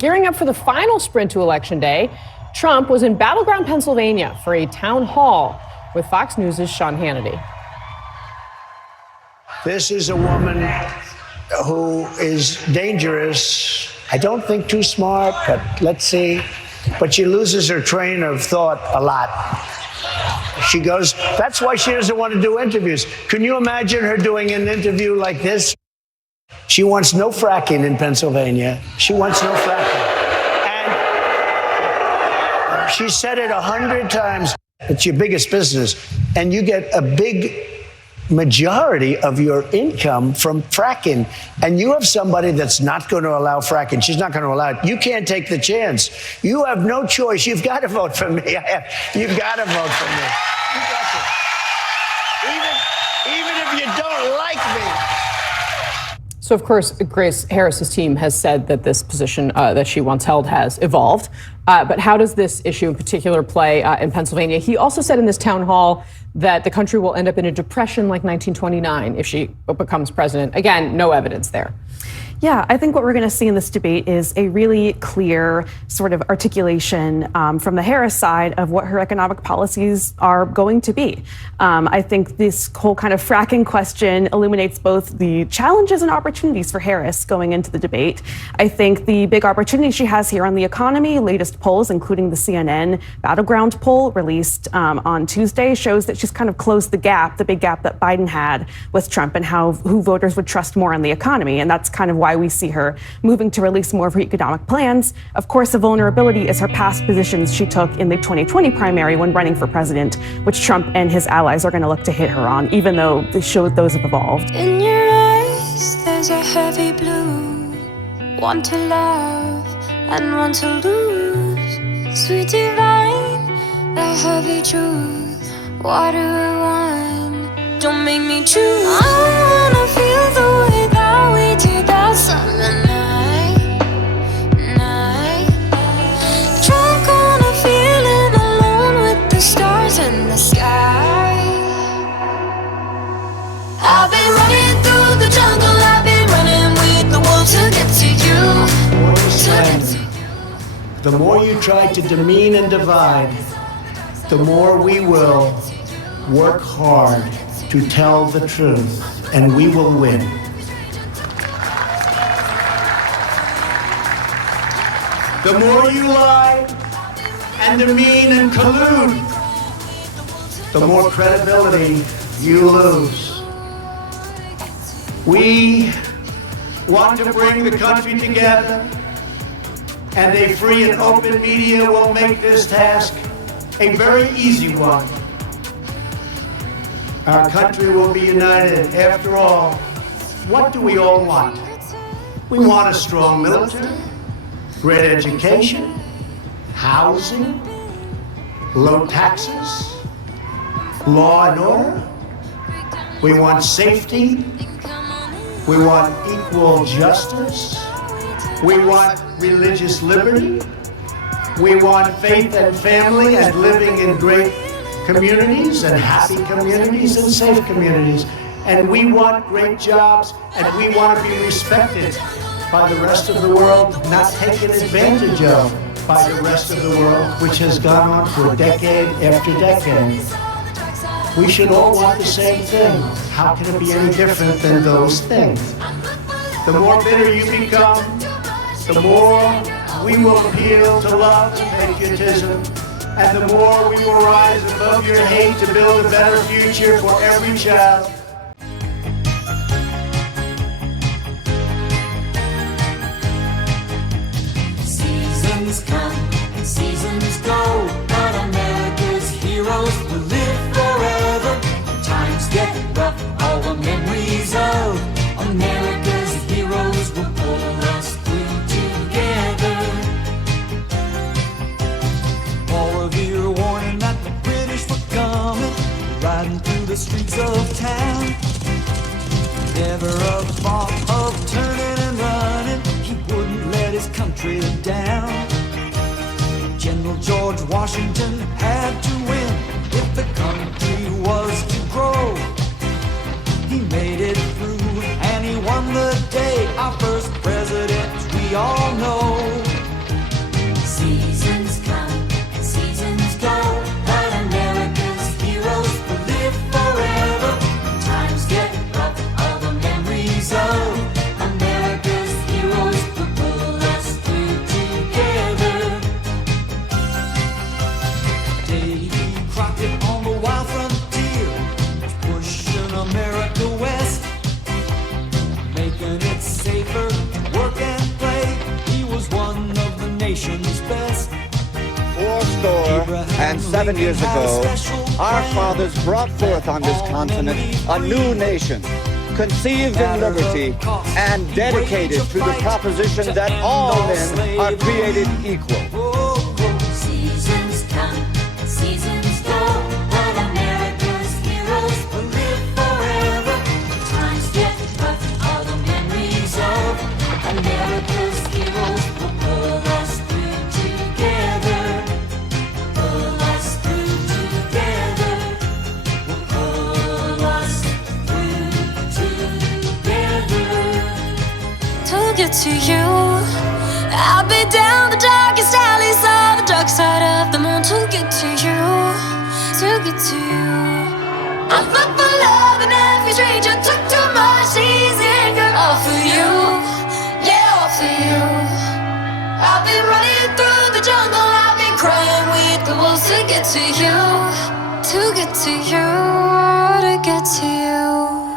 Gearing up for the final sprint to Election Day, Trump was in battleground Pennsylvania for a town hall with Fox News' Sean Hannity. This is a woman who is dangerous. I don't think too smart, but let's see. But she loses her train of thought a lot. She goes, that's why she doesn't want to do interviews. Can you imagine her doing an interview like this? She wants no fracking in Pennsylvania. She wants no fracking. And she said it 100 times. It's your biggest business. And you get a big majority of your income from fracking. And you have somebody that's not going to allow fracking. She's not going to allow it. You can't take the chance. You have no choice. You've got to vote for me. You've got to vote for me. You got to. Even if you don't like me. So, of course, Grace Harris's team has said that this position that she once held has evolved. But how does this issue in particular play in Pennsylvania? He also said in this town hall that the country will end up in a depression like 1929 if she becomes president. Again, no evidence there. Yeah, I think what we're going to see in this debate is a really clear sort of articulation from the Harris side of what her economic policies are going to be. I think this whole kind of fracking question illuminates both the challenges and opportunities for Harris going into the debate. I think the big opportunity she has here on the economy, latest polls, including the CNN Battleground poll released on Tuesday, shows that she's kind of closed the gap, the big gap that Biden had with Trump and who voters would trust more on the economy. And that's kind of why we see her moving to release more of her economic plans. Of course, a vulnerability is her past positions she took in the 2020 primary when running for president, which Trump and his allies are going to look to hit her on, even though those have evolved. In your eyes, there's a heavy blue, one to love and one to lose. Sweet divine, the heavy truth, water or wine, don't make me choose. I wanna feel the way that we did that summer night. Drunk on a feeling, alone with the stars in the sky. I've been running through the jungle, I've been running with the wolves to get to you. The more you try to demean and divide, the more we will work hard to tell the truth, and we will win. The more you lie and demean and collude, the more credibility you lose. We want to bring the country together, and a free and open media will make this task a very easy one. Our country will be united. After all, what do we all want? We want a strong military, great education, housing, low taxes, law and order. We want safety. We want equal justice. We want religious liberty. We want faith and family and living in great communities and happy communities and safe communities. And we want great jobs, and we want to be respected by the rest of the world, not taken advantage of by the rest of the world, which has gone on for decade after decade. We should all want the same thing. How can it be any different than those things? The more bitter you become, the more we will appeal to love and patriotism, and the more we will rise above your hate to build a better future for every child. Seasons come and seasons go, but America's heroes will live forever. When times get rough, all the memories of America's heroes will pull us through together. All of you are warning that the British were coming, riding through the streets of town. Never a thought of turning and running, he wouldn't let his country down. General George Washington had to win if the country was to grow. He made it through and he won the day, our first president we all know. And 7 years ago, our fathers brought forth on this continent a new nation, conceived in liberty and dedicated to the proposition that all men are created equal. Seasons come, seasons go, but America's heroes will live forever. Times get rough, all the memories of America's heroes will pull us through together. Pull us through together. Will pull us through together. To get to you, I'll be down the darkest alleys of the dark side of the moon. To get to you, to get to you. I fought for love and every stranger took too much easy anger. All for you, yeah, all for you. I've been running through the jungle, I've been crying with the wolves. To get to you, to get to you, to get to you.